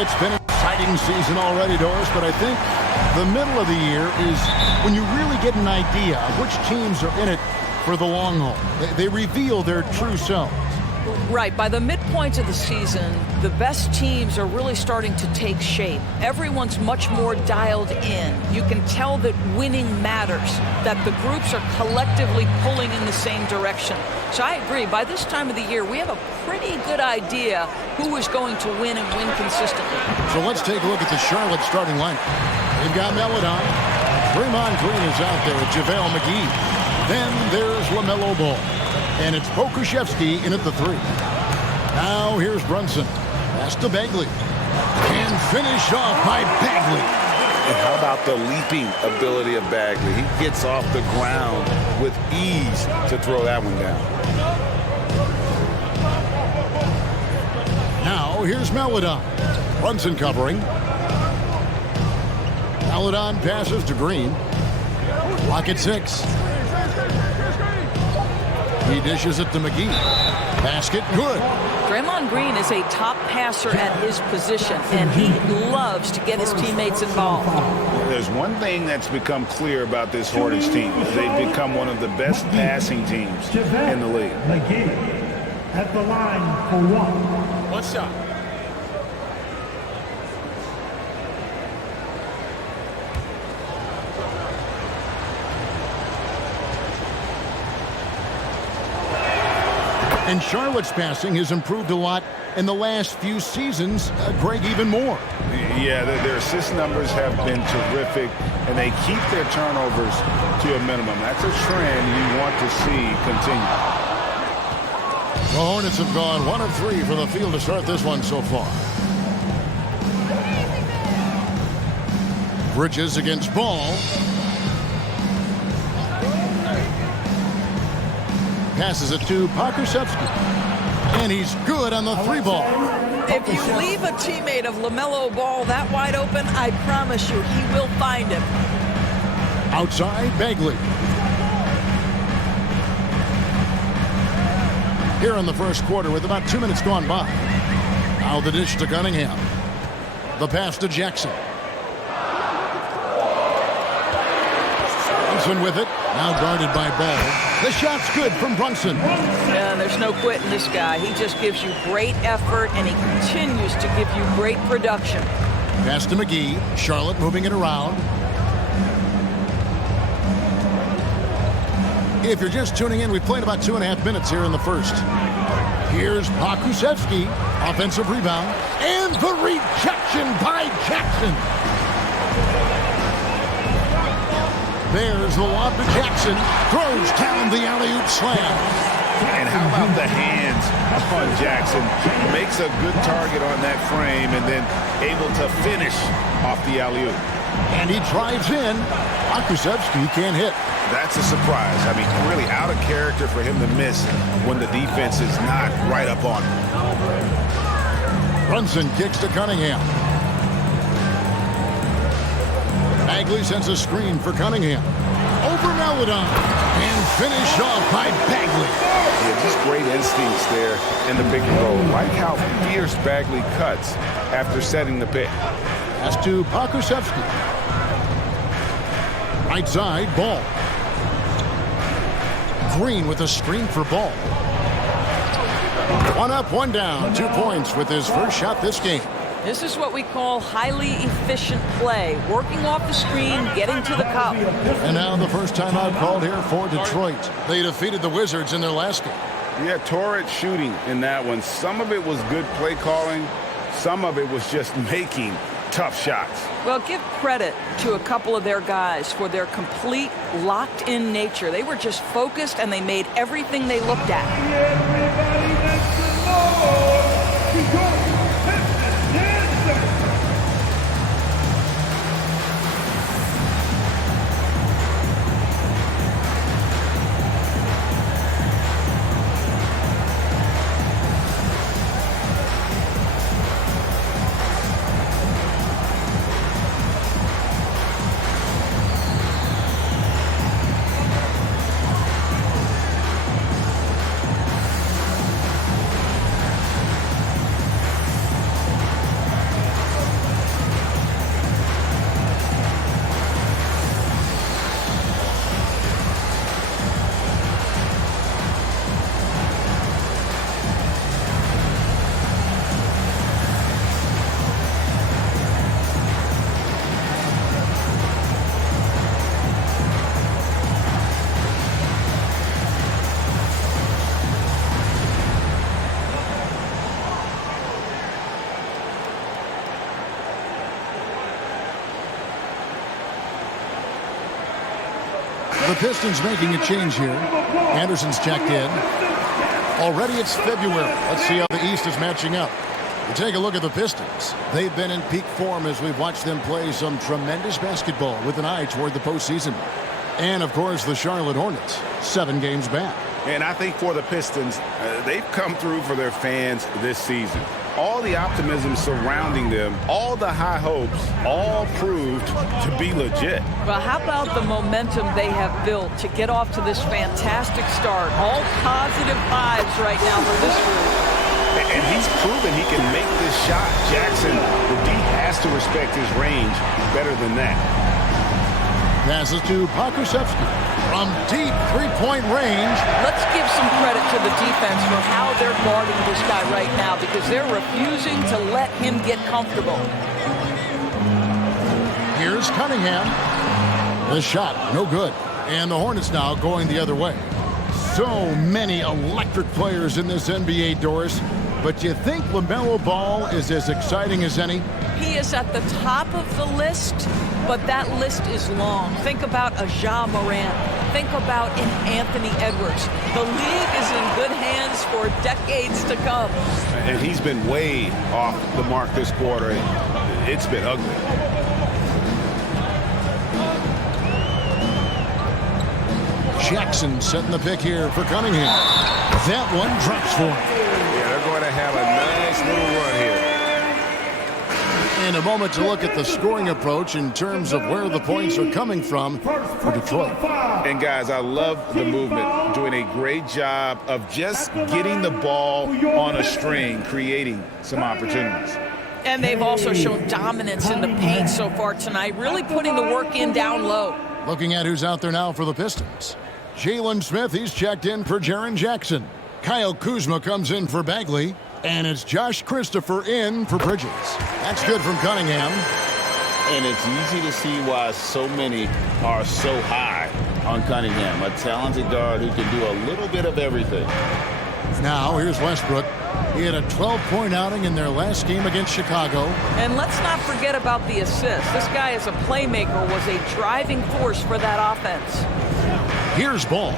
It's been an exciting season already, Doris, but I think the middle of the year is when you really get an idea of which teams are in it for the long haul. They reveal their true selves. Right. By the midpoint of the season, the best teams are really starting to take shape. Everyone's much more dialed in. You can tell that winning matters, that the groups are collectively pulling in the same direction. So I agree. By this time of the year, we have a pretty good idea who is going to win and win consistently. So let's take a look at the Charlotte starting lineup. They've got Melodon. Draymond Green is out there with JaVale McGee. Then there's LaMelo Ball. And it's Pokusevski in at the 3. Now here's Brunson. Pass to Bagley. And finished off by Bagley. And how about the leaping ability of Bagley? He gets off the ground with ease to throw that one down. Now here's Melodon. Brunson covering. Melodon passes to Green. Lock at 6. He dishes it to McGee. Basket good. Draymond Green is a top passer at his position, and he loves to get his teammates involved. There's one thing that's become clear about this Hornets team. They've become one of the best passing teams in the league. McGee at the line for 1. One shot. And Charlotte's passing has improved a lot in the last few seasons. Greg, even more. Yeah, their assist numbers have been terrific, and they keep their turnovers to a minimum. That's a trend you want to see continue. The Hornets have gone 1 of 3 from the field to start this one so far. Bridges against Ball. Passes it to Pokusevski. And he's good on the 3 ball. If you leave a teammate of LaMelo Ball that wide open, I promise you he will find him. Outside, Bagley. Here in the first quarter with about 2 minutes gone by. Now the dish to Cunningham. The pass to Jackson. Brunson with it. Now guarded by Ball. The shot's good from Brunson. Yeah, there's no quitting this guy. He just gives you great effort, and he continues to give you great production. Pass to McGee. Charlotte moving it around. If you're just tuning in, we played about 2.5 minutes here in the first. Here's Pokusevski. Offensive rebound. And the rejection by Jackson. There's the lob to Jackson. Throws down the alley-oop slam. And how about the hands on Jackson? Makes a good target on that frame and then able to finish off the alley-oop. And he drives in. Pokusevski can't hit. That's a surprise. I mean, really out of character for him to miss when the defense is not right up on him. Brunson kicks to Cunningham. Bagley sends a screen for Cunningham. Over Melodon. And finished off by Bagley. Yeah, just great instincts there in the pick and roll. Like how fierce Bagley cuts after setting the pick. Pass to Pokusevski. Right side, Ball. Green with a screen for Ball. 1 up, 1 down. 2 points with his first shot this game. This is what we call highly efficient play. Working off the screen, getting to the cup. And now the first timeout called here for Detroit. They defeated the Wizards in their last game. Yeah, torrid shooting in that one. Some of it was good play calling. Some of it was just making tough shots. Well, give credit to a couple of their guys for their complete locked-in nature. They were just focused, and they made everything they looked at. Everybody makes the noise. The Pistons making a change here. Anderson's checked in. Already it's February. Let's see how the East is matching up. We take a look at the Pistons. They've been in peak form as we've watched them play some tremendous basketball with an eye toward the postseason. And, of course, the Charlotte Hornets, 7 games back. And I think for the Pistons, they've come through for their fans this season. All the optimism surrounding them, all the high hopes, all proved to be legit. Well, how about the momentum they have built to get off to this fantastic start? All positive vibes right now for this group. And he's proven he can make this shot. Jackson, the D has to respect his range better than that. Passes to Pokusevski from deep three-point range. Let's give some credit to the defense for how they're guarding this guy right now because they're refusing to let him get comfortable. Here's Cunningham. The shot, no good. And the Hornets now going the other way. So many electric players in this NBA, Doris. But do you think LaMelo Ball is as exciting as any? He is at the top of the list, but that list is long. Think about a Ja Morant. Think about an Anthony Edwards. The league is in good hands for decades to come. And he's been way off the mark this quarter. It's been ugly. Jackson setting the pick here for Cunningham. That one drops for him. Yeah, they're going to have a nice little run here. In a moment to look at the scoring approach in terms of where the points are coming from for Detroit. And guys, I love the movement, doing a great job of just getting the ball on a string, creating some opportunities. And they've also shown dominance in the paint so far tonight, really putting the work in down low. Looking at who's out there now for the Pistons. Jalen Smith, he's checked in for Jaren Jackson. Kyle Kuzma comes in for Bagley. And it's Josh Christopher in for Bridges. That's good from Cunningham. And it's easy to see why so many are so high on Cunningham, a talented guard who can do a little bit of everything. Now, here's Westbrook. He had a 12-point outing in their last game against Chicago. And let's not forget about the assist. This guy as a playmaker was a driving force for that offense. Here's Ball.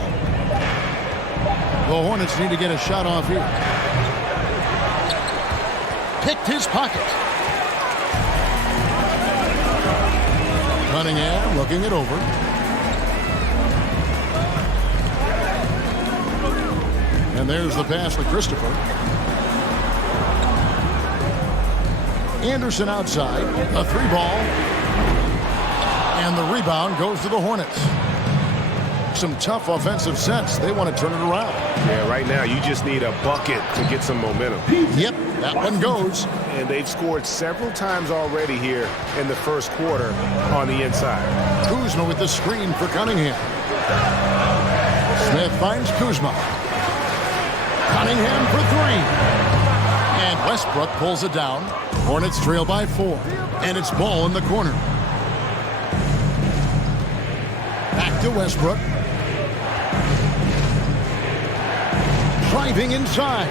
The Hornets need to get a shot off here. Picked his pocket. Cunningham looking it over. And there's the pass to Christopher. Anderson outside. A 3-ball. And the rebound goes to the Hornets. Some tough offensive sets. They want to turn it around. Yeah, right now you just need a bucket to get some momentum. Yep, that one goes. And they've scored several times already here in the first quarter on the inside. Kuzma with the screen for Cunningham. Smith finds Kuzma. Cunningham for 3. And Westbrook pulls it down. Hornets trail by 4. And it's Ball in the corner. Back to Westbrook. Driving inside.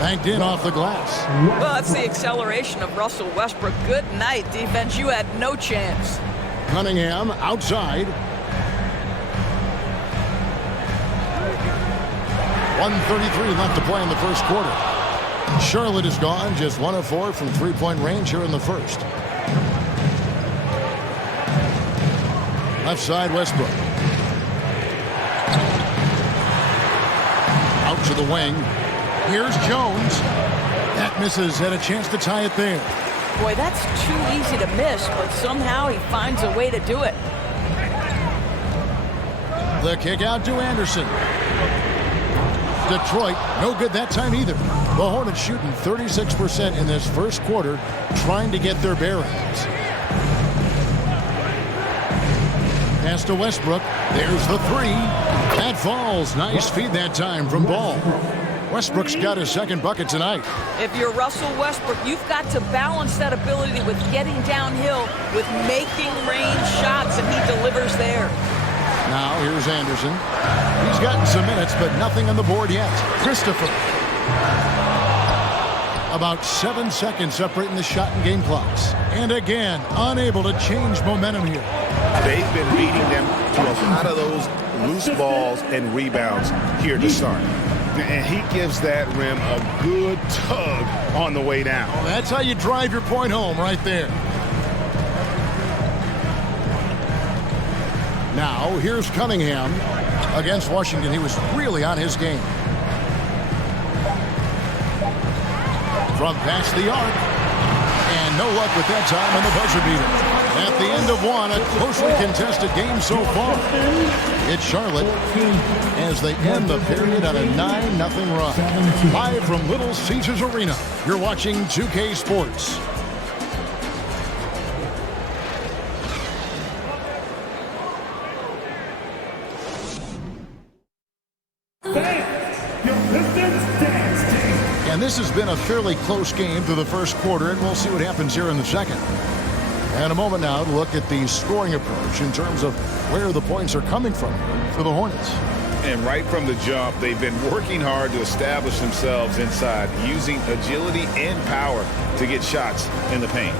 Banked in off the glass. Well, that's the acceleration of Russell Westbrook. Good night, defense. You had no chance. Cunningham outside. 1:33 left to play in the first quarter. Charlotte is gone, just 1 of 4 from three-point range here in the first. Left side, Westbrook. Out to the wing. Here's Jones. That misses. Had a chance to tie it there. Boy, that's too easy to miss, but somehow he finds a way to do it. The kick out to Anderson. Detroit, no good that time either. The Hornets shooting 36% in this first quarter, trying to get their bearings. Pass to Westbrook. There's the 3. That falls. Nice feed that time from Ball. Westbrook's got his second bucket tonight. If you're Russell Westbrook, you've got to balance that ability with getting downhill, with making range shots, and he delivers there. Now here's Anderson. He's gotten some minutes, but nothing on the board yet. Christopher. About 7 seconds separating the shot and game clocks. And again, unable to change momentum here. They've been beating them to a lot of those loose balls and rebounds here to start. And he gives that rim a good tug on the way down. Well, that's how you drive your point home right there. Now, here's Cunningham against Washington. He was really on his game. From past the arc. And no luck with that time on the buzzer beater. At the end of one, a closely contested game so far. It's Charlotte as they end the period on a 9-0 run. Live from Little Caesars Arena, you're watching 2K Sports. And this has been a fairly close game through the first quarter, and we'll see what happens here in the second. And a moment now to look at the scoring approach in terms of where the points are coming from for the Hornets. And right from the jump, they've been working hard to establish themselves inside, using agility and power to get shots in the paint.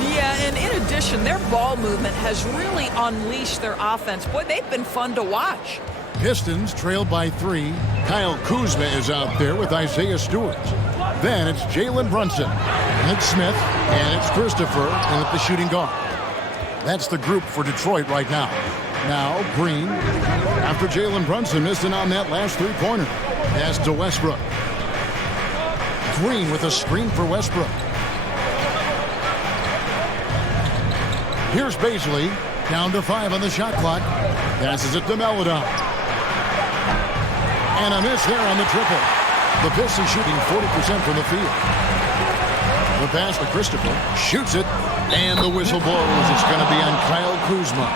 Yeah, and in addition, their ball movement has really unleashed their offense. Boy, they've been fun to watch. Pistons trailed by 3. Kyle Kuzma is out there with Isaiah Stewart. Then it's Jalen Brunson, and it's Smith, and it's Christopher, and it's the shooting guard. That's the group for Detroit right now. Now Green, after Jalen Brunson missed it on that last three-pointer. Pass to Westbrook. Green with a screen for Westbrook. Here's Baisley, down to 5 on the shot clock. Passes it to Melodon. And a miss there on the triple. The Pistons shooting 40% from the field. The pass to Christopher. Shoots it. And the whistle blows. It's going to be on Kyle Kuzma.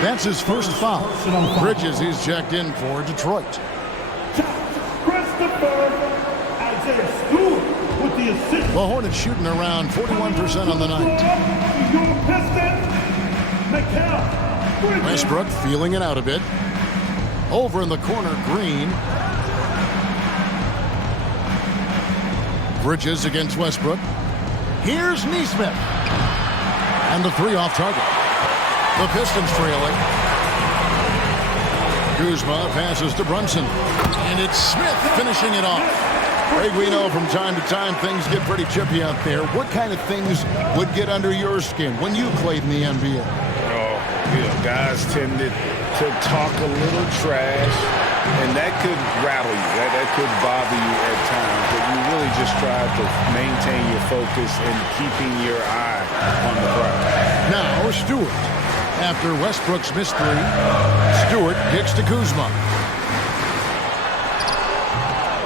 That's his first foul. Bridges is checked in for Detroit. Christopher, Isaiah Stewart with the assist. The Hornets shooting around 41% on the night. Your Pistons, Mikal Bridges. Westbrook feeling it out a bit. Over in the corner, Green. Bridges against Westbrook. Here's Nesmith. And the 3 off target. The Pistons trailing. Kuzma passes to Brunson. And it's Smith finishing it off. Greg, we know from time to time things get pretty chippy out there. What kind of things would get under your skin when you played in the NBA? Guys tended to talk a little trash, and that could rattle you. That could bother you at times, but you really just try to maintain your focus and keeping your eye on the prize. Now Stewart. After Westbrook's missed 3, Stewart kicks to Kuzma.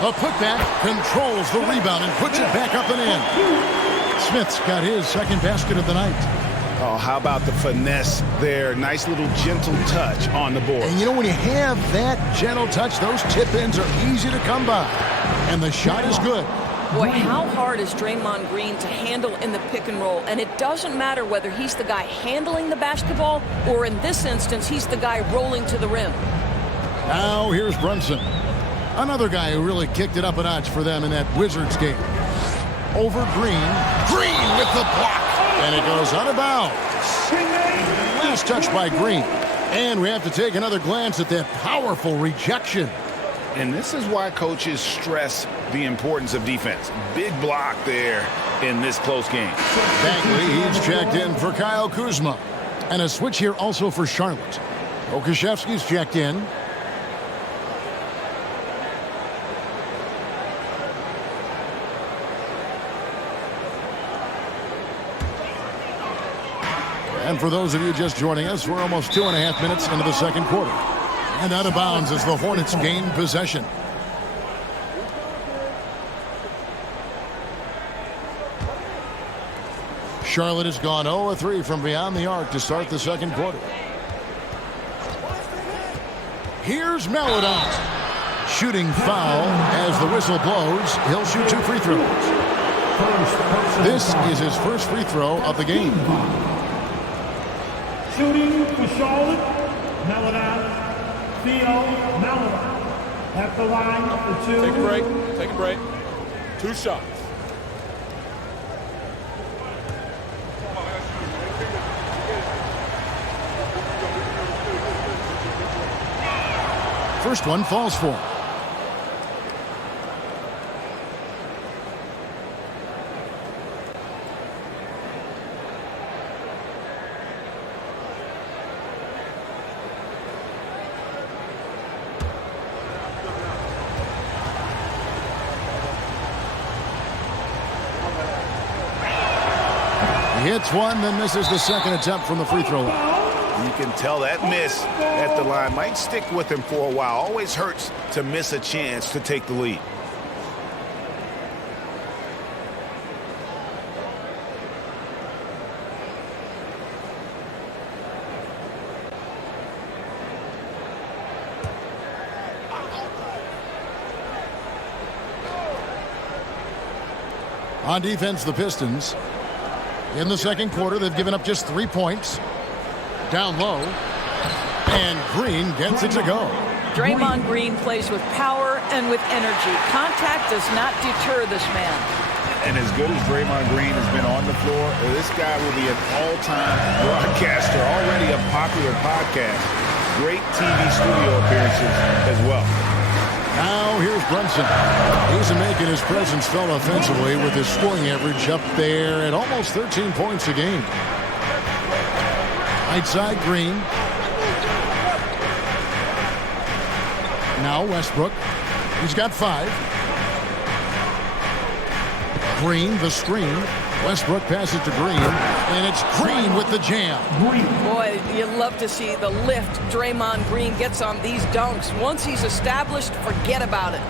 A putback controls the rebound and puts it back up and in. Smith's got his second basket of the night. Oh, how about the finesse there? Nice little gentle touch on the board. And you know, when you have that gentle touch, those tip-ins are easy to come by. And the shot is good. Boy, how hard is Draymond Green to handle in the pick and roll? And it doesn't matter whether he's the guy handling the basketball or in this instance, he's the guy rolling to the rim. Now here's Brunson. Another guy who really kicked it up a notch for them in that Wizards game. Over Green. Green with the block. And it goes out of bounds. Last touch by Green. And we have to take another glance at that powerful rejection. And this is why coaches stress the importance of defense. Big block there in this close game. Bagley, he's checked in for Kyle Kuzma. And a switch here also for Charlotte. Okashevsky's checked in. And for those of you just joining us, we're almost 2.5 minutes into the second quarter. And out of bounds as the Hornets gain possession. Charlotte has gone 0-3 from beyond the arc to start the second quarter. Here's Melodon. Shooting foul as the whistle blows. He'll shoot 2 free throws. This is his first free throw of the game. Shooting for Charlotte, Melodon, Theo Melodon. At the line for 2. Take a break. Take a break. 2 shots. First one falls for him. He hits one, then misses the second attempt from the free throw line. You can tell that miss at the line might stick with him for a while. Always hurts to miss a chance to take the lead. On defense, the Pistons. In the second quarter, they've given up just 3 points. Down low. And Green gets it to go. Draymond Green plays with power and with energy. Contact does not deter this man. And as good as Draymond Green has been on the floor, this guy will be an all-time broadcaster, already a popular podcast. Great TV studio appearances as well. Now here's Brunson. He's making his presence felt offensively with his scoring average up there at almost 13 points a game. Right side, Green. Now Westbrook. He's got 5. Green, the screen. Westbrook passes to Green, and it's Green with the jam. Boy, you love to see the lift Draymond Green gets on these dunks. Once he's established, forget about it.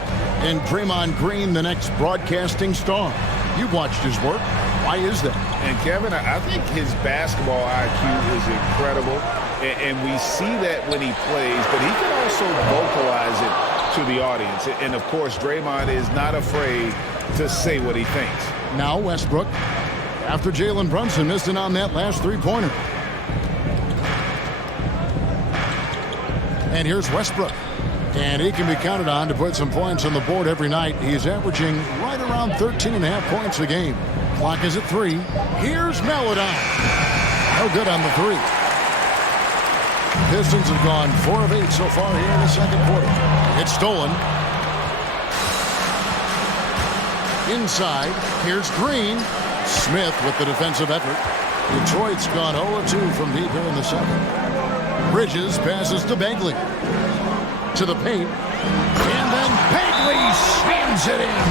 And Draymond Green, the next broadcasting star. You've watched his work. Why is that? And Kevin, I think his basketball IQ is incredible, and we see that when he plays, but he can also vocalize it to the audience. And of course, Draymond is not afraid to say what he thinks. Now Westbrook, after Jalen Brunson missed it on that last three-pointer. And here's Westbrook. And he can be counted on to put some points on the board every night. He's averaging right around 13.5 points a game. Clock is at 3. Here's Melodon. No good on the 3. Pistons have gone 4 of 8 so far here in the second quarter. It's stolen. Inside, here's Green. Smith with the defensive effort. Detroit's gone 0-2 from deep here in the second. Bridges passes to Bagley. To the paint. And then Bagley slams it in.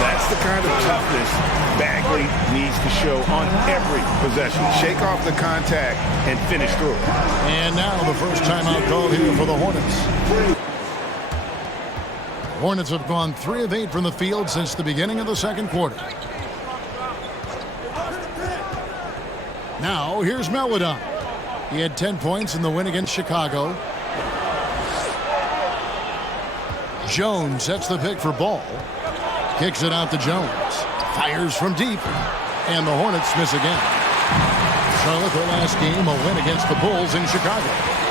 That's the kind of toughness Bagley needs to show on every possession. Shake off the contact and finish through. And now the first timeout called here for the Hornets. Hornets have gone 3 of 8 from the field since the beginning of the second quarter. Now here's Melodon. He had 10 points in the win against Chicago. Jones sets the pick for Ball. Kicks it out to Jones. Fires from deep. And the Hornets miss again. Charlotte, their last game, a win against the Bulls in Chicago.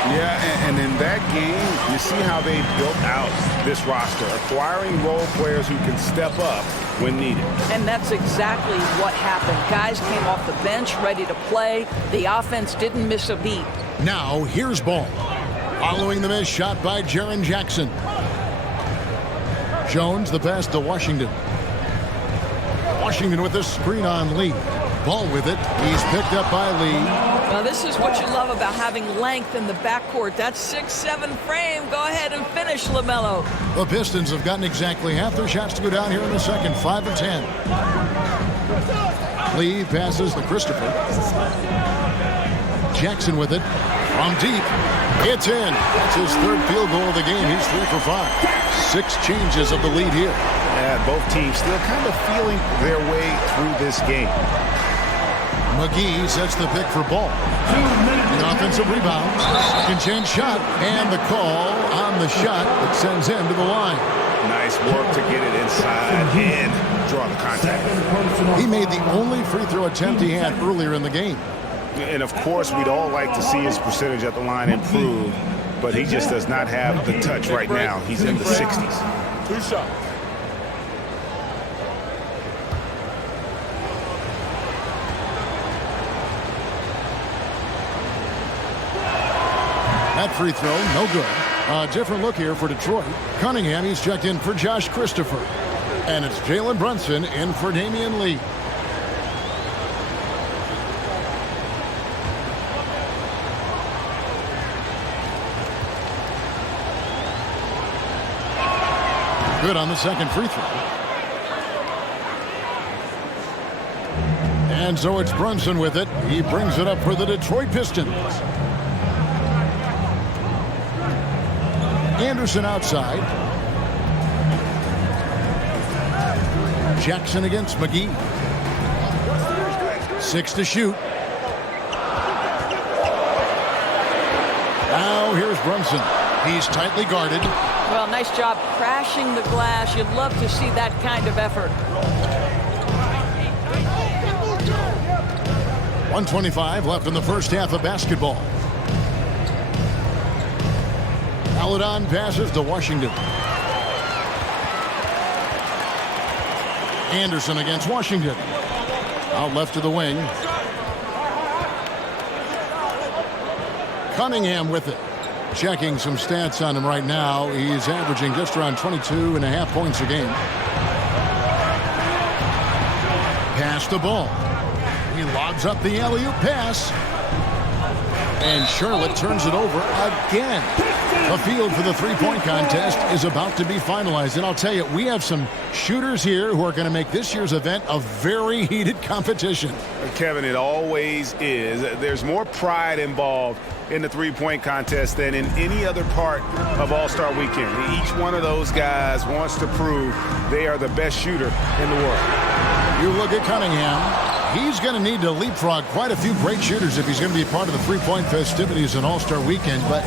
Yeah, and in that game, you see how they built out this roster, acquiring role players who can step up when needed. And that's exactly what happened. Guys came off the bench ready to play. The offense didn't miss a beat. Now here's Ball. Following the miss shot by Jaren Jackson. Jones, the pass to Washington. Washington with the screen on Lee. Ball with it. He's picked up by Lee. Now this is what you love about having length in the backcourt. That 6'7" frame. Go ahead and finish, LaMelo. The Pistons have gotten exactly half their shots to go down here in the second. 5 of 10. Lee passes to Christopher. Jackson with it. From deep. It's in. That's his 3rd field goal of the game. He's 3 for 5. 6 changes of the lead here. Yeah, both teams still kind of feeling their way through this game. McGee sets the pick for Ball. The offensive rebound. Second chance shot. And the call on the shot that sends him to the line. Nice work to get it inside and draw the contact. He made the only free throw attempt he had earlier in the game. And of course, we'd all like to see his percentage at the line improve, but he just does not have the touch right now. He's in the 60s. 2 shots. That free throw, no good. A different look here for Detroit. Cunningham, he's checked in for Josh Christopher. And it's Jalen Brunson in for Damian Lee. Good on the second free throw. And so it's Brunson with it. He brings it up for the Detroit Pistons. Anderson outside. Jackson against McGee. 6 to shoot. Now here's Brunson. He's tightly guarded. Well, nice job crashing the glass. You'd love to see that kind of effort. 1:25 left in the first half of basketball. Paladon passes to Washington. Anderson against Washington. Out left to the wing. Cunningham with it. Checking some stats on him right now. He's averaging just around 22.5 points a game. Pass the ball. He lobs up the alley-oop pass. And Charlotte turns it over again. The field for the three-point contest is about to be finalized. And I'll tell you, we have some shooters here who are going to make this year's event a very heated competition. Kevin, it always is. There's more pride involved in the three-point contest than in any other part of All-Star Weekend. Each one of those guys wants to prove they are the best shooter in the world. You look at Cunningham. He's going to need to leapfrog quite a few great shooters if he's going to be part of the three-point festivities in All-Star Weekend, but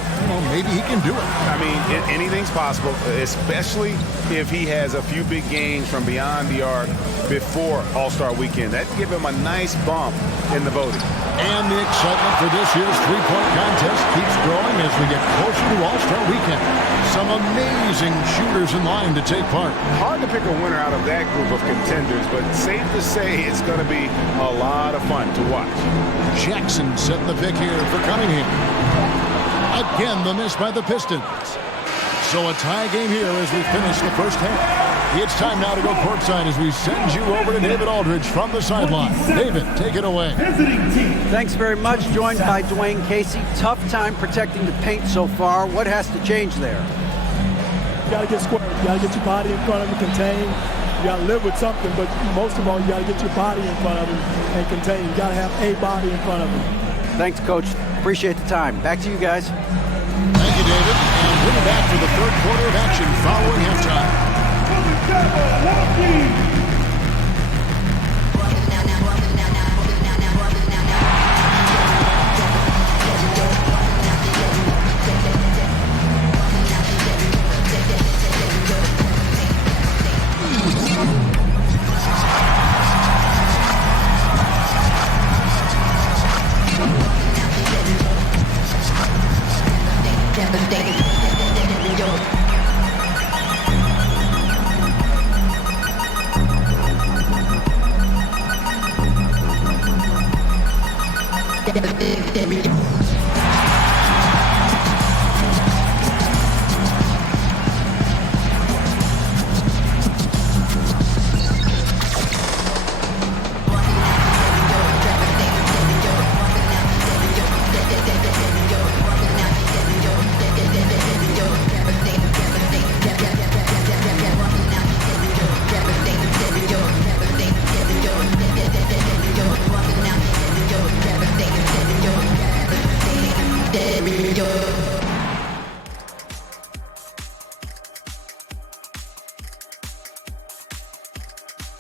maybe he can do it. I mean, anything's possible, especially if he has a few big games from beyond the arc before All-Star Weekend. That'd give him a nice bump in the voting. And the excitement for this year's three-point contest keeps growing as we get closer to All-Star Weekend. Some amazing shooters in line to take part. Hard to pick a winner out of that group of contenders, but safe to say it's going to be a lot of fun to watch. Jackson setting the pick here for Cunningham. Again, the miss by the Pistons. So a tie game here as we finish the first half. It's time now to go courtside as we send you over to David Aldridge from the sideline. David, take it away. Thanks very much. Joined by Dwayne Casey. Tough time protecting the paint so far. What has to change there? You got to get square. You got to get your body in front of him, contain. You got to live with something, but most of all, you got to get your body in front of him and contain. You got to have a body in front of him. Thanks, Coach. Appreciate the time. Back to you guys. Thank you, David. And we're back for the third quarter of action following halftime.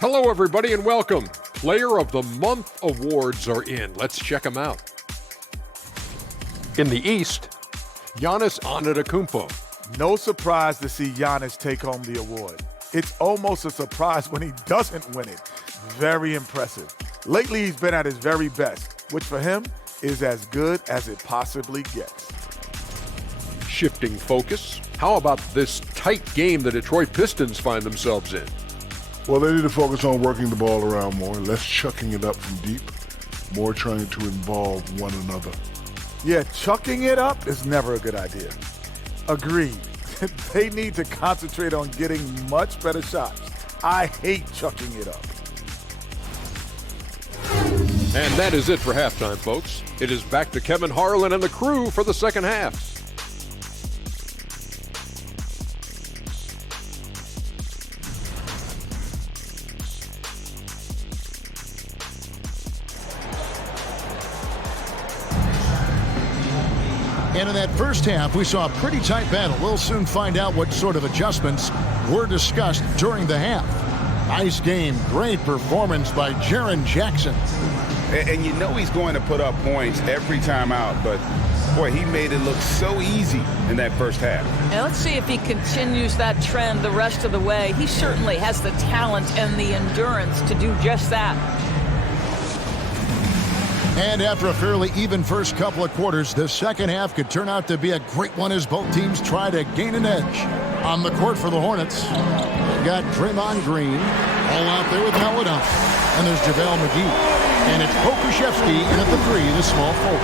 Hello, everybody, and welcome. Player of the Month awards are in. Let's check them out. In the East, Giannis Antetokounmpo. No surprise to see Giannis take home the award. It's almost a surprise when he doesn't win it. Very impressive. Lately, he's been at his very best, which for him is as good as it possibly gets. Shifting focus, how about this tight game the Detroit Pistons find themselves in? Well, they need to focus on working the ball around more, less chucking it up from deep, more trying to involve one another. Yeah, chucking it up is never a good idea. Agreed. They need to concentrate on getting much better shots. I hate chucking it up. And that is it for halftime, folks. It is back to Kevin Harlan and the crew for the second half. And in that first half, we saw a pretty tight battle. We'll soon find out what sort of adjustments were discussed during the half. Nice game. Great performance by Jaren Jackson. And you know he's going to put up points every time out, but boy, he made it look so easy in that first half. And let's see if he continues that trend the rest of the way. He certainly has the talent and the endurance to do just that. And after a fairly even first couple of quarters, the second half could turn out to be a great one as both teams try to gain an edge. On the court for the Hornets, they've got Draymond Green all out there with Melodon. And there's JaVale McGee. And it's Pokusevski in at the three, the small forward.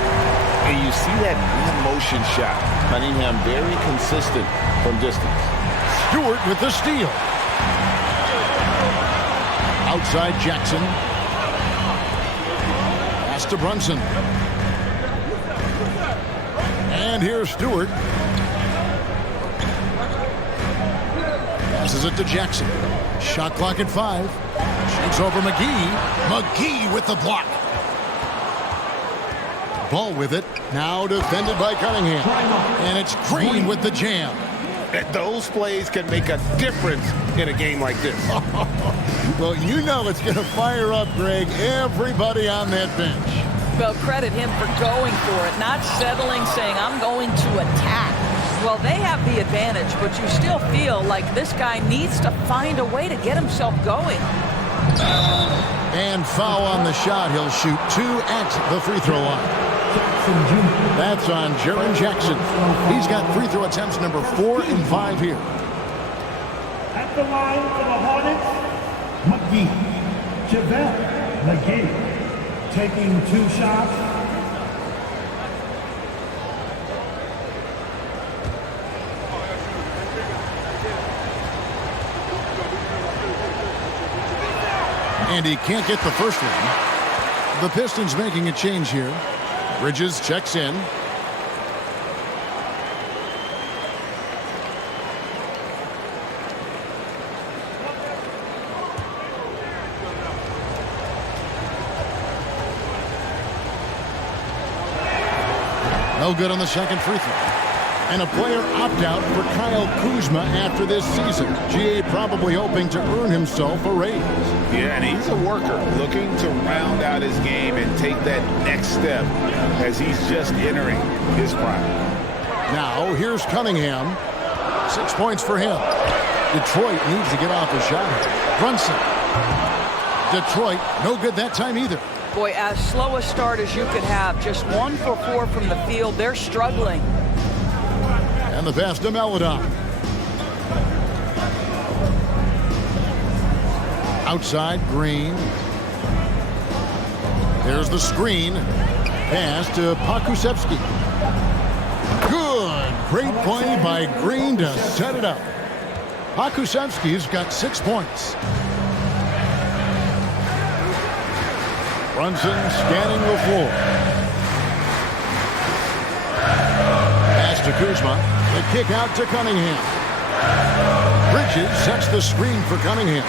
And you see that motion shot. Cunningham very consistent from distance. Stewart with the steal. Outside Jackson. Pass to Brunson. And here's Stewart. Passes it to Jackson. Shot clock at 5. Shakes over McGee. McGee with the block. Ball with it. Now defended by Cunningham. And it's Green with the jam. Those plays can make a difference in a game like this. Well, you know it's going to fire up, Greg, everybody on that bench. Well, credit him for going for it, not settling, saying, I'm going to attack. Well, they have the advantage, but you still feel like this guy needs to find a way to get himself going. And foul on the shot. He'll shoot 2 at the free throw line. That's on Jaren Jackson. He's got free throw attempts number 4 and 5 here. At the line for the Hornets, McGee. JaVale McGee taking 2 shots. And he can't get the first one. The Pistons making a change here. Bridges checks in. No good on the second free throw. And a player opt-out for Kyle Kuzma after this season. GA probably hoping to earn himself a raise. Yeah, and he's a worker looking to round out his game and take that next step as he's just entering his prime. Now, here's Cunningham. 6 points for him. Detroit needs to get off a shot. Brunson. Detroit, no good that time either. Boy, as slow a start as you could have. Just 1 for 4 from the field. They're struggling. And the pass to Melodon. Outside, Green. There's the screen. Pass to Pokusevski. Good. Great play by Green to set it up. Pokusevski's got 6 points. Brunson scanning the floor. Pass to Kuzma. The kick out to Cunningham. Bridges sets the screen for Cunningham.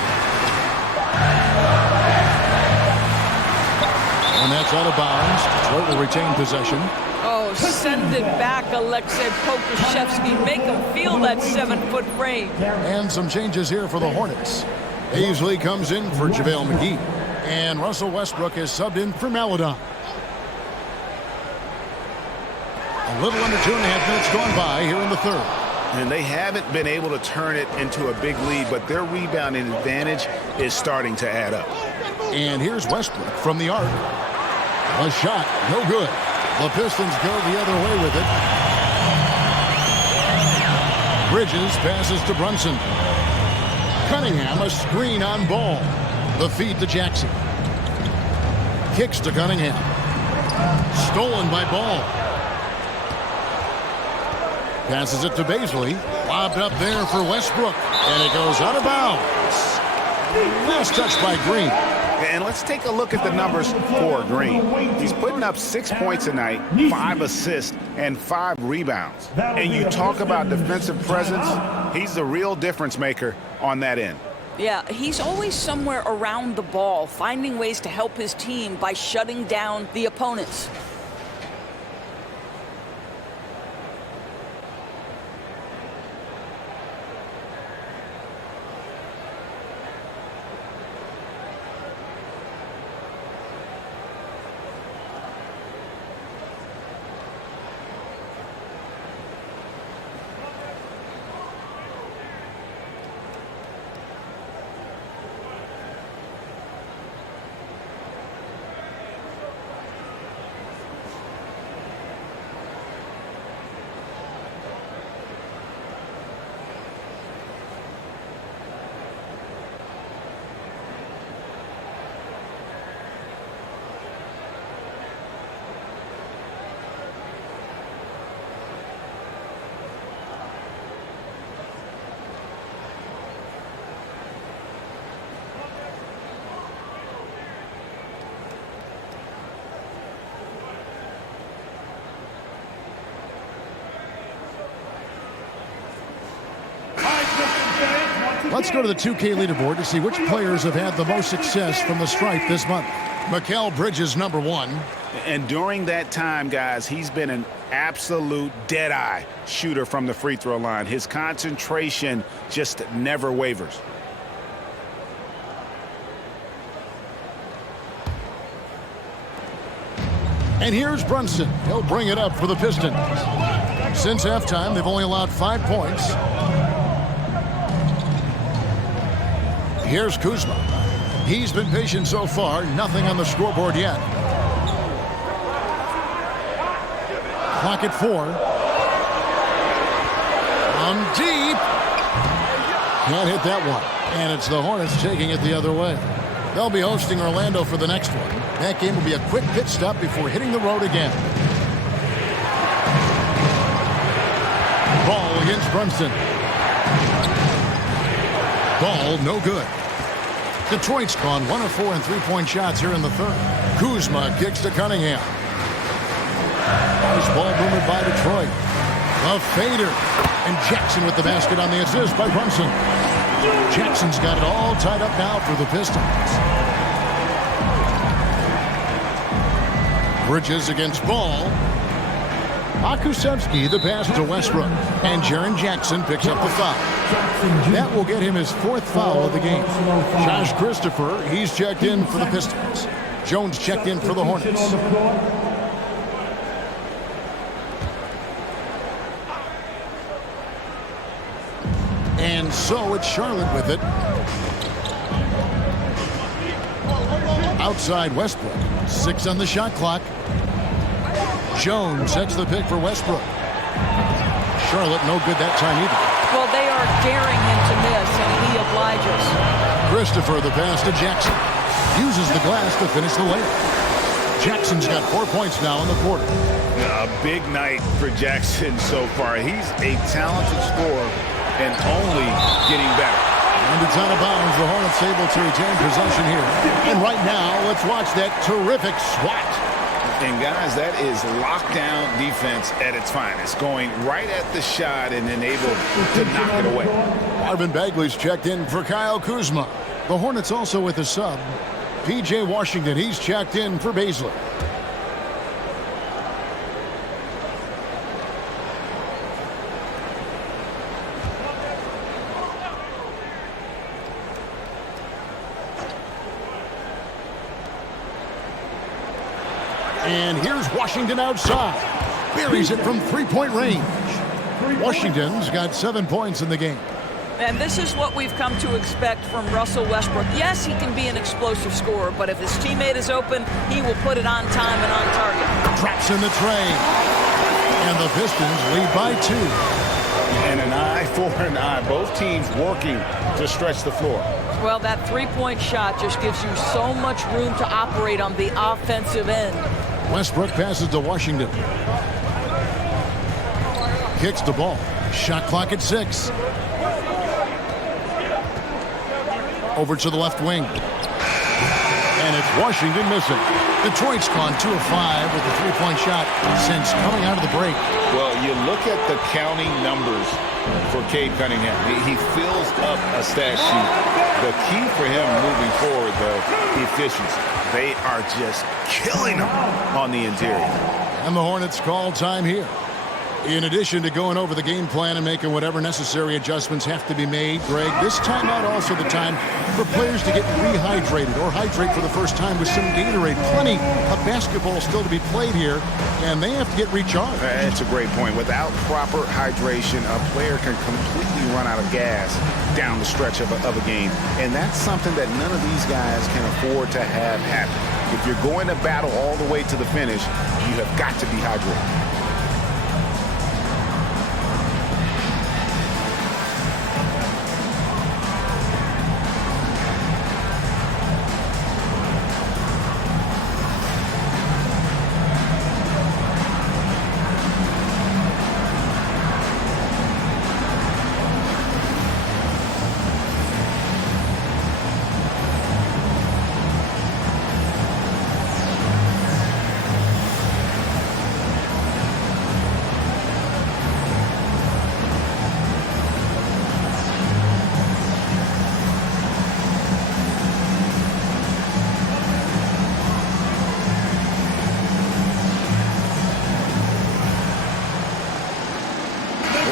And that's out of bounds. Detroit will retain possession. Oh, send it back, Aleksej Pokusevski. Make him feel that 7-foot frame. And some changes here for the Hornets. Beasley comes in for JaVale McGee. And Russell Westbrook is subbed in for Melodon. A little under 2.5 minutes gone by here in the third. And they haven't been able to turn it into a big lead, but their rebounding advantage is starting to add up. And here's Westbrook from the arc. A shot, no good. The Pistons go the other way with it. Bridges passes to Brunson. Cunningham, a screen on Ball. The feed to Jackson. Kicks to Cunningham. Stolen by Ball. Passes it to Baisley. Lobbed up there for Westbrook. And it goes out of bounds. Last touch by Green. And let's take a look at the numbers for Green. He's putting up 6 points tonight, 5 assists, and 5 rebounds. And you talk about defensive presence, he's the real difference maker on that end. Yeah, he's always somewhere around the ball, finding ways to help his team by shutting down the opponents. Let's go to the 2K leaderboard to see which players have had the most success from the stripe this month. Mikal Bridges, number 1. And during that time, guys, he's been an absolute dead-eye shooter from the free throw line. His concentration just never wavers. And here's Brunson. He'll bring it up for the Pistons. Since halftime, they've only allowed 5 points. Here's Kuzma. He's been patient so far. Nothing on the scoreboard yet. Clock at 4. On deep. Can't hit that one. And it's the Hornets taking it the other way. They'll be hosting Orlando for the next one. That game will be a quick pit stop before hitting the road again. Ball against Brunson. Ball no good. Detroit's gone 1 of 4 in three-point shots here in the third. Kuzma kicks to Cunningham. Nice ball movement by Detroit. A fader. And Jackson with the basket on the assist by Brunson. Jackson's got it all tied up now for the Pistons. Bridges against Ball. Akusevsky the pass to Westbrook. And Jaren Jackson picks up the foul. That will get him his 4th foul of the game. Josh Christopher, he's checked in for the Pistons. Jones checked in for the Hornets. And so it's Charlotte with it. Outside Westbrook. 6 on the shot clock. Jones sets the pick for Westbrook. Charlotte no good that time either. Well, they are daring him to miss, and he obliges. Christopher the pass to Jackson. Uses the glass to finish the layup. Jackson's got 4 points now in the quarter. A big night for Jackson so far. He's a talented scorer and only getting better. And it's out of bounds. The Hornets able to retain possession here. And right now, let's watch that terrific swat. And guys, that is lockdown defense at its finest. Going right at the shot and then able to knock it away. Marvin Bagley's checked in for Kyle Kuzma. The Hornets also with a sub. P.J. Washington, he's checked in for Baisley. And here's Washington outside. Buries it from three-point range. Washington's got 7 points in the game. And this is what we've come to expect from Russell Westbrook. Yes, he can be an explosive scorer, but if his teammate is open, he will put it on time and on target. Traps in the tray. And the Pistons lead by 2. And an eye for an eye. Both teams working to stretch the floor. Well, that three-point shot just gives you so much room to operate on the offensive end. Westbrook passes to Washington. kicks the ball. Shot clock at 6. Over to the left wing. And it's Washington missing. Detroit's gone 2 of 5 with a 3-point shot since coming out of the break. Well, you look at the counting numbers for Cade Cunningham. He fills up a stat sheet. The key for him moving forward, though, efficiency. They are just killing him on the interior. And the Hornets call time here. In addition to going over the game plan and making whatever necessary adjustments have to be made, Greg, this timeout also the time for players to get rehydrated or hydrate for the first time with some Gatorade. Plenty of basketball still to be played here, and they have to get recharged. That's a great point. Without proper hydration, a player can completely run out of gas down the stretch of a game. And that's something that none of these guys can afford to have happen. If you're going to battle all the way to the finish, you have got to be hydrated.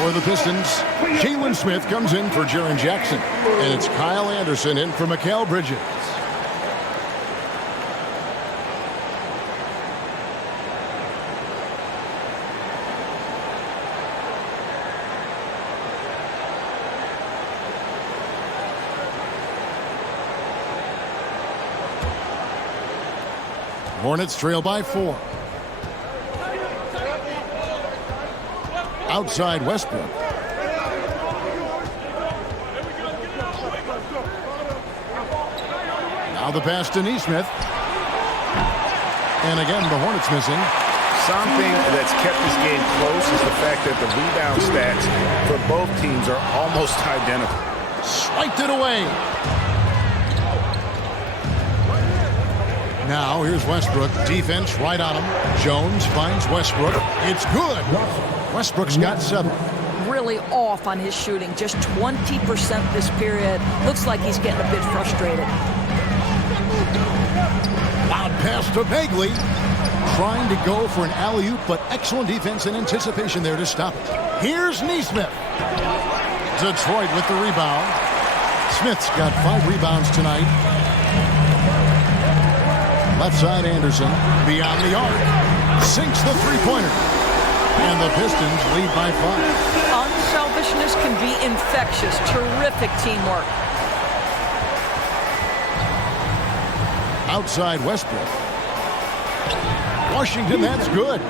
For the Pistons, Jalen Smith comes in for Jaren Jackson. And it's Kyle Anderson in for Mikal Bridges. Hornets trail by 4. Outside Westbrook. Now the pass to Nesmith. And again, the Hornets missing. Something that's kept this game close is the fact that the rebound stats for both teams are almost identical. Swiped it away. Now here's Westbrook. Defense right on him. Jones finds Westbrook. It's good. Westbrook's got 7. Really off on his shooting. Just 20% this period. Looks like he's getting a bit frustrated. Loud pass to Bagley. Trying to go for an alley-oop, but excellent defense and anticipation there to stop it. Here's Nesmith. Detroit with the rebound. Smith's got 5 rebounds tonight. Left side Anderson. Beyond the arc. Sinks the three-pointer. And the Pistons lead by 5. Unselfishness can be infectious. Terrific teamwork. Outside Westbrook. Washington, that's good.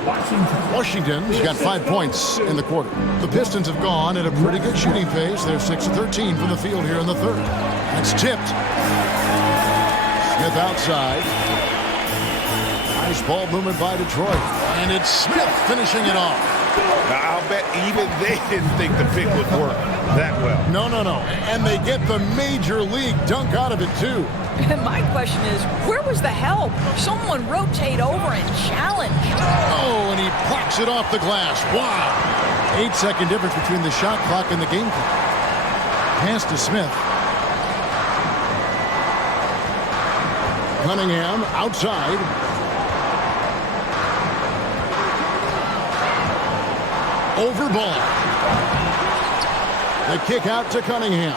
Washington's got 5 points in the quarter. The Pistons have gone at a pretty good shooting pace. They're 6 of 13 from the field here in the third. It's tipped. Smith outside. Nice ball movement by Detroit. And it's Smith finishing it off. Now, I'll bet even they didn't think the pick would work that well. No. And they get the major league dunk out of it, too. And my question is, where was the help? Someone rotate over and challenge. Oh, and he blocks it off the glass. Wow. 8-second difference between the shot clock and the game clock. Pass to Smith. Cunningham outside. Over ball. The kick out to Cunningham.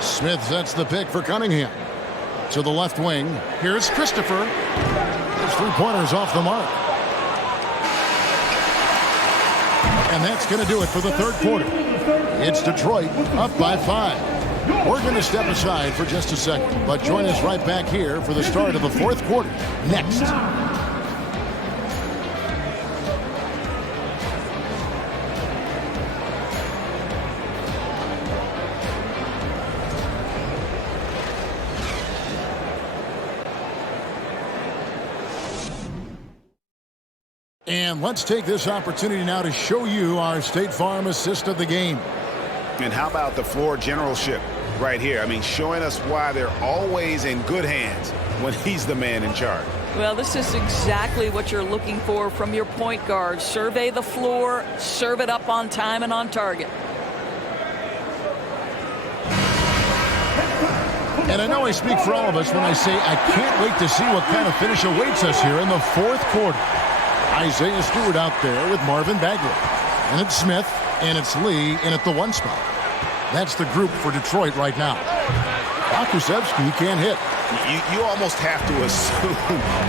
Smith sets the pick for Cunningham. To the left wing. Here's Christopher. His 3-pointers off the mark. And that's going to do it for the third quarter. It's Detroit up by 5. We're going to step aside for just a second, but join us right back here for the start of the fourth quarter next. And let's take this opportunity now to show you our State Farm assist of the game. And how about the floor generalship right here? I mean, showing us why they're always in good hands when he's the man in charge. Well, this is exactly what you're looking for from your point guard. Survey the floor, serve it up on time and on target. And I know I speak for all of us when I say I can't wait to see what kind of finish awaits us here in the fourth quarter. Isaiah Stewart out there with Marvin Bagley. And it's Smith, and it's Lee in at the 1 spot. That's the group for Detroit right now. Pokusevski can't hit. You almost have to assume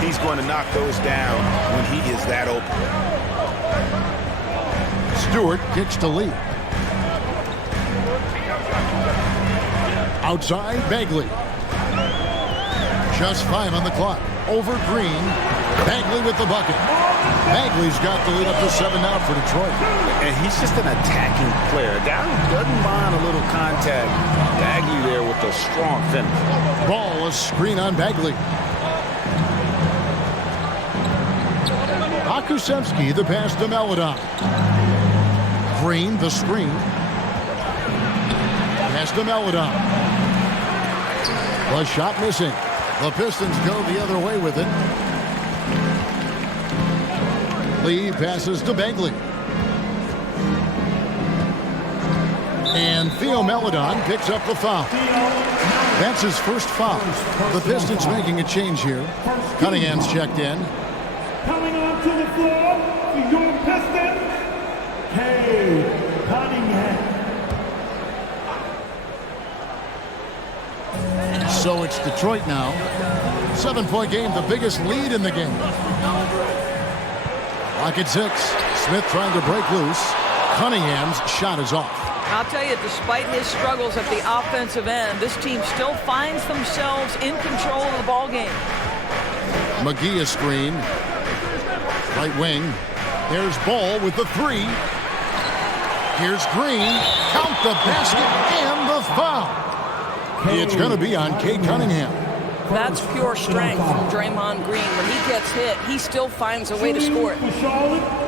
he's going to knock those down when he is that open. Stewart kicks to Lee. Outside, Bagley. Just 5 on the clock. Over Green. Bagley with the bucket. Bagley's got the lead up to 7 now for Detroit. And he's just an attacking player. A guy who doesn't mind a little contact. Bagley there with a strong finish. Ball, a screen on Bagley. Pokusevski, the pass to Meladon. Green, the screen. Pass to Meladon. The shot missing. The Pistons go the other way with it. Lee passes to Bagley. And Theo Meladon picks up the foul. That's his first foul. The Pistons making a change here. Cunningham's checked in. Coming onto the floor for your Pistons, Cade Cunningham. So it's Detroit now. 7-point game, the biggest lead in the game. Lock at 6. Smith trying to break loose. Cunningham's shot is off. I'll tell you, despite his struggles at the offensive end, this team still finds themselves in control of the ball game. McGee a screen. Right wing. There's Ball with the 3. Here's Green. Count the basket and the foul. It's going to be on Cade Cunningham. That's pure strength from Draymond Green. When he gets hit, he still finds a way to score it.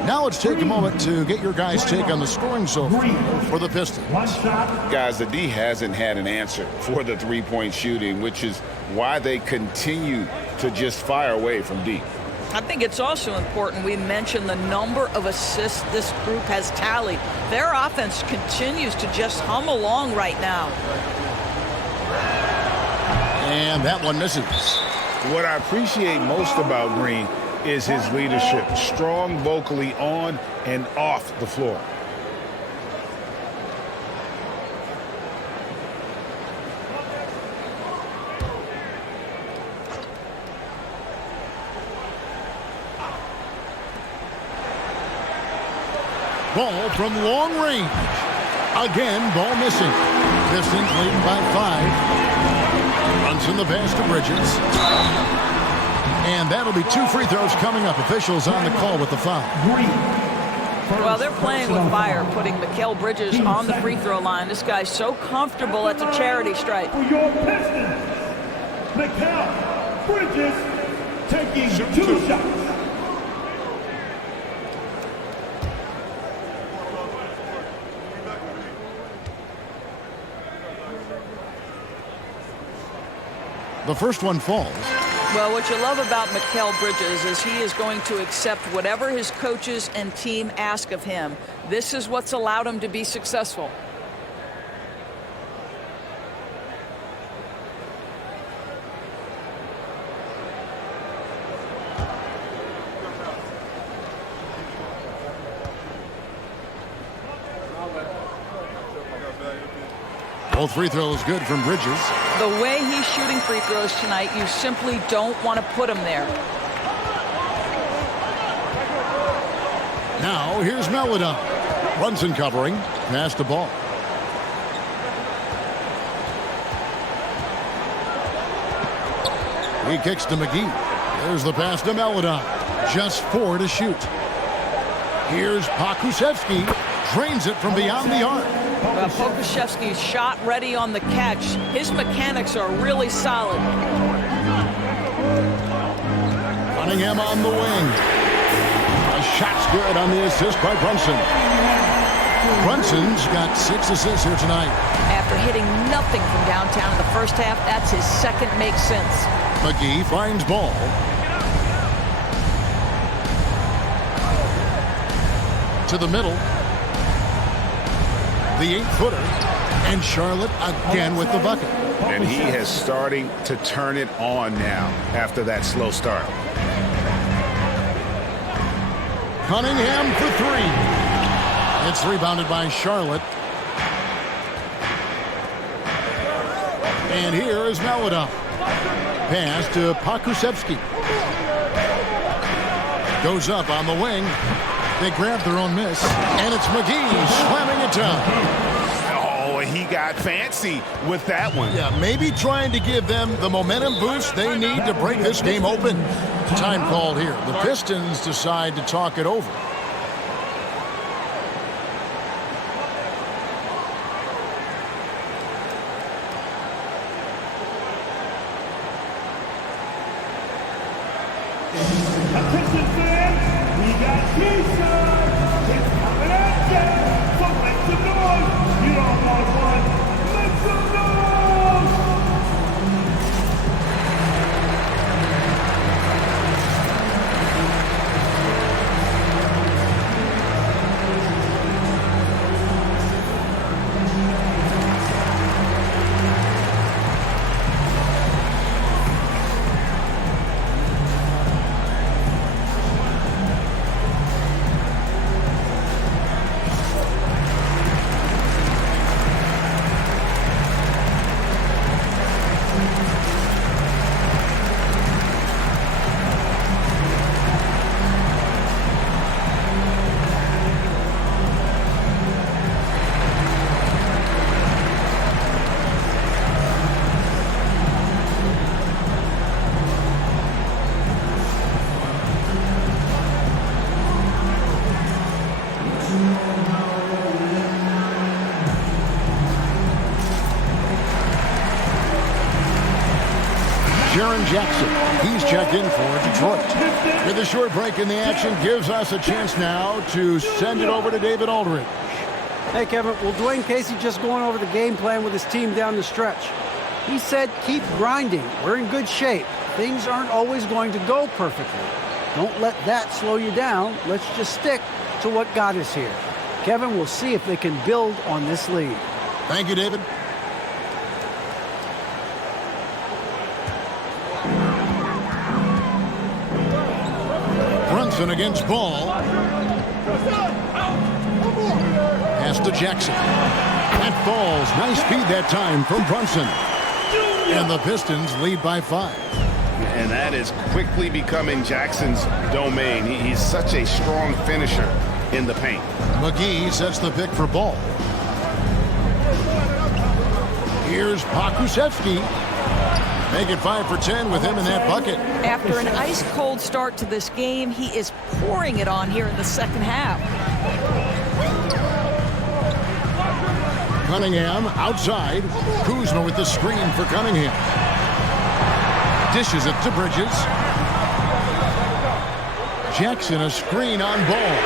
Now let's take a moment to get your guys' take on the scoring so far for the Pistons. Guys, the D hasn't had an answer for the three-point shooting, which is why they continue to just fire away from deep. I think it's also important we mention the number of assists this group has tallied. Their offense continues to just hum along right now. And that one misses. What I appreciate most about Green is his leadership. Strong vocally on and off the floor. Ball from long range. Again, ball missing. Pistons leading by 5. Brunson the pass to Bridges. And that'll be 2 free throws coming up. Officials on the call with the foul. Well, they're playing with fire, putting Mikal Bridges on the free throw line. This guy's so comfortable at the charity stripe. For your Pistons, Mikal Bridges taking 2 shots. The first one falls. Well, what you love about Mikal Bridges is he is going to accept whatever his coaches and team ask of him. This is what's allowed him to be successful. Both free throws good from Bridges. The way he's shooting free throws tonight, you simply don't want to put him there. Now here's Meladon. Brunson covering. Pass the ball. He kicks to McGee. There's the pass to Meladon. Just 4 to shoot. Here's Pokusevski. Drains it from beyond the arc. Pokusevski's shot ready on the catch. His mechanics are really solid. Cunningham on the wing. A shot's good on the assist by Brunson. Brunson's got 6 assists here tonight. After hitting nothing from downtown in the first half, that's his second make since. McGee finds Ball. To the middle. The 8-footer. And Charlotte again with the bucket. And he is starting to turn it on now after that slow start. Cunningham for 3. It's rebounded by Charlotte. And here is Maledon. Pass to Pokusevski. Goes up on the wing. They grab their own miss. And it's McGee slamming it down. He got fancy with that one. Yeah, maybe trying to give them the momentum boost they need to break this game open. Time called here. The Pistons decide to talk it over. Attention fans, we got T-shirts. It's coming at you. So make some noise. You don't want one. Make some noise. Jaren Jackson, he's checked in for Detroit. With a short break in the action, gives us a chance now to send it over to David Aldridge. Hey, Kevin, well, Dwayne Casey just going over the game plan with his team down the stretch. He said, keep grinding. We're in good shape. Things aren't always going to go perfectly. Don't let that slow you down. Let's just stick to what got us here. Kevin, we'll see if they can build on this lead. Thank you, David. Brunson against Ball. Pass to Jackson. That falls. Nice feed that time from Brunson. And the Pistons lead by 5. And that is quickly becoming Jackson's domain. He's such a strong finisher in the paint. McGee sets the pick for Ball. Here's Pokusevski. Make it 5 for 10 with him in that bucket. After an ice-cold start to this game, he is pouring it on here in the second half. Cunningham outside. Kuzma with the screen for Cunningham. Dishes it to Bridges. Jackson a screen on Ball.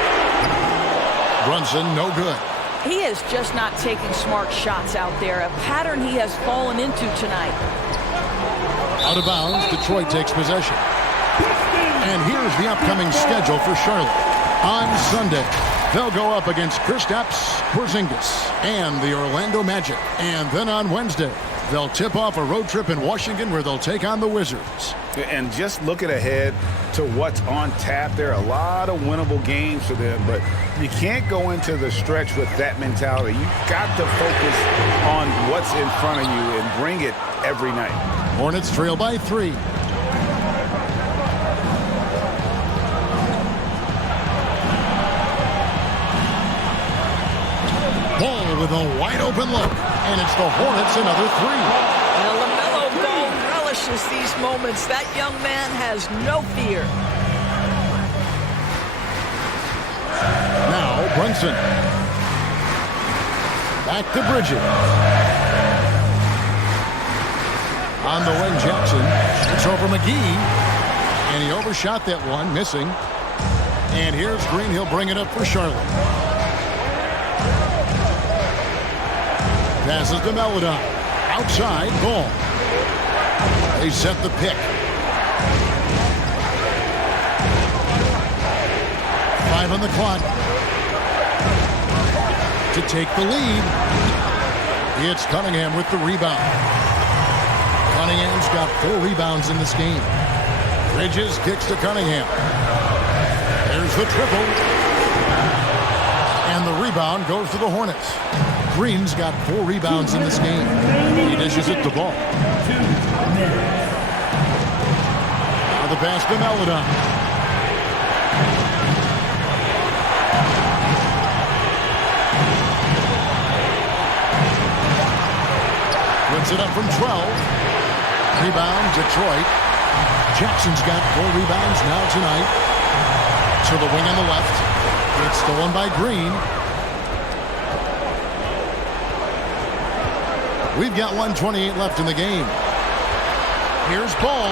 Brunson no good. He is just not taking smart shots out there, a pattern he has fallen into tonight. Out of bounds, Detroit takes possession. And here's the upcoming schedule for Charlotte. On Sunday, they'll go up against Kristaps Porzingis and the Orlando Magic. And then on Wednesday, they'll tip off a road trip in Washington where they'll take on the Wizards. And just looking ahead to what's on tap, there are a lot of winnable games for them, but you can't go into the stretch with that mentality. You've got to focus on what's in front of you and bring it every night. Hornets trail by 3. Ball with a wide open look, and it's the Hornets another 3. And LaMelo Ball relishes these moments. That young man has no fear. Now Brunson. Back to Bridges. On the wing, Jackson. It's over McGee. And he overshot that one, missing. And here's Green. He'll bring it up for Charlotte. Passes to Meledine. Outside, Ball. They set the pick. 5 on the clock. To take the lead. It's Cunningham with the rebound. Cunningham's got 4 rebounds in this game. Bridges kicks to Cunningham. There's the triple. And the rebound goes to the Hornets. Green's got 4 rebounds in this game. He dishes it to Ball. Now the pass to Meledine. Puts it up from 12. Rebound, Detroit. Jackson's got 4 rebounds now tonight. To the wing on the left. It's stolen by Green. We've got 1:28 left in the game. Here's Ball.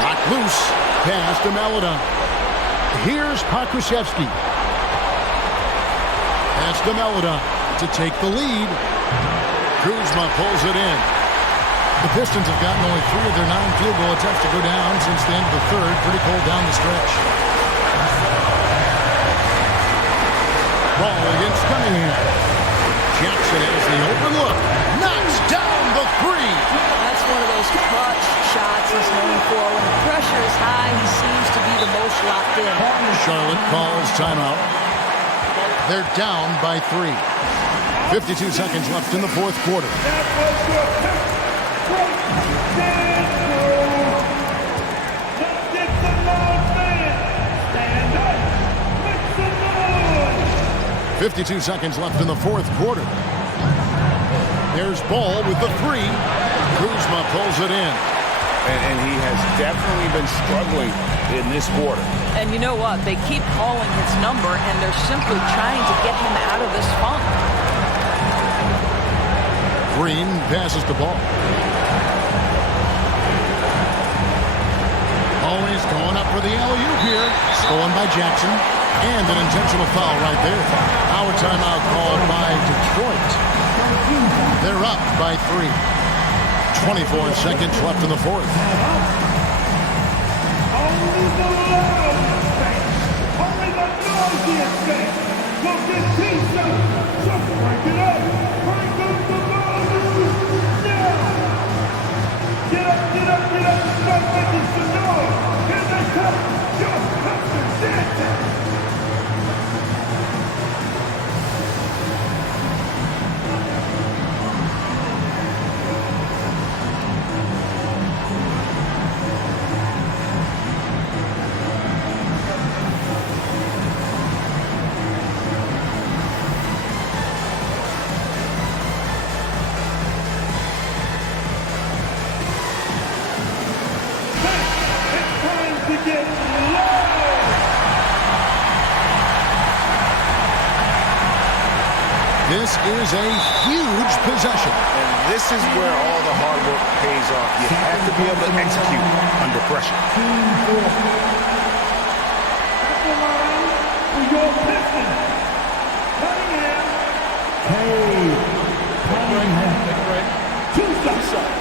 Knocked loose. Pass to Meledine. Here's Pokusevski. Pass to Meledine to take the lead. Kuzma pulls it in. The Pistons have gotten only 3 of their 9 field goal attempts to go down since the end of the third. Pretty cold down the stretch. Ball against Cunningham. Jackson has the open look. Knocks down the 3. That's one of those clutch shots he's known for. When the pressure is high, he seems to be the most locked in. Charlotte calls timeout. They're down by 3. 52 seconds left in the fourth quarter. That was your pick. Stand through. Let's get some more fans. Stand up. Make some noise. 52 seconds left in the fourth quarter. There's Ball with the 3. Kuzma pulls it in. And he has definitely been struggling in this quarter. And you know what? They keep calling his number, and they're simply trying to get him out of this funk. Green passes the Ball. Always going up for the alley-oop here. Stolen by Jackson. And an intentional foul right there. Now a timeout called by Detroit. They're up by 3. 24 seconds left in the fourth. Only the loud fans. Only the noisiest fans will get pizza. Just break it up. Break up the volume. Now. Get up, get up, get up. Start making some noise. Here they come. Just have to dance. This is a huge possession. And this is where all the hard work pays off. You have to be able to execute under pressure. At the line for your Pistons. Cunningham. Hey, Cunningham. Take a break. 2 shots.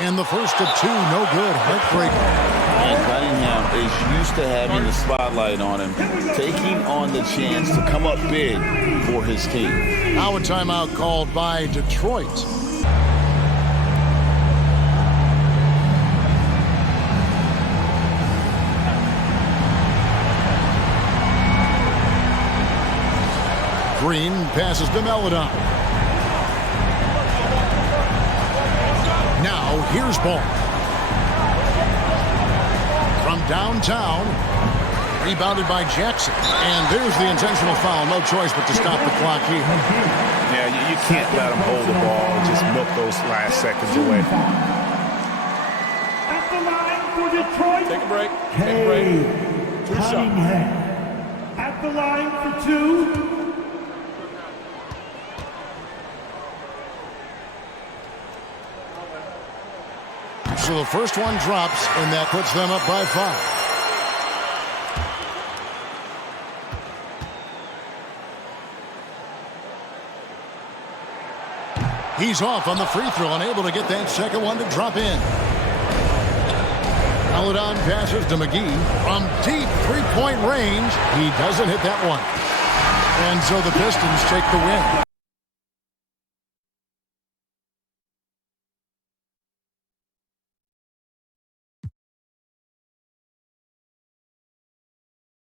And the first of 2, no good. Heartbreaker. And Cunningham is used to having the spotlight on him, taking on the chance to come up big for his team. Now a timeout called by Detroit. Green passes to Meledine. Now, here's Ball. From downtown, rebounded by Jackson. And there's the intentional foul. No choice but to stop the clock here. Yeah, you can't let him hold the ball and just milk those last seconds away. At the line for Detroit. Take a break. Take a break. 2 shots. At the line for 2. So the first one drops, and that puts them up by 5. He's off on the free throw, unable to get that second one to drop in. Maledon passes to McGee from deep three-point range. He doesn't hit that one. And so the Pistons take the win.